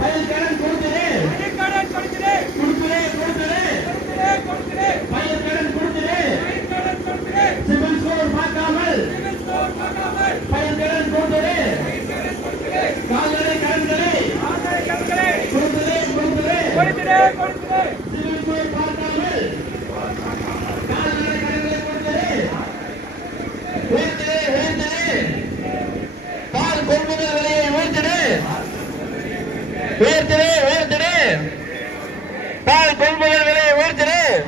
பயிர்கடன் கொடுத்தது. பயிர்கடன் கொடுத்தது. கொடுத்தது கொடுத்தது. கொடுத்தது கொடுத்தது. பயிர்கடன் கொடுத்தது. பயிர்கடன் கொடுத்தது. சிவில் ஸ்கோர் பார்க்காமல் சிவில் ஸ்கோர் பார்க்காமல் பயிர்கடன் கொடுத்தது. பயிர்கடன் கொடுத்தது. கால்நடை கடன்களை கால்நடை கடன்களை கொடுத்தது கொடுத்தது. கொடுத்தது கொடுத்தது. உயர்த்திடு உயர்த்திடு. பால் கொள்முதல் விலையை உயர்த்திடு.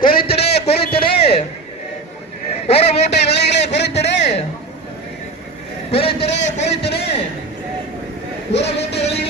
குறைத்திடு குறைத்திடு. ஒரு மூட்டை விலைகளை குறைத்திடு. குறைத்திடு குறைத்திடு. ஒரு மூட்டை விலைகளை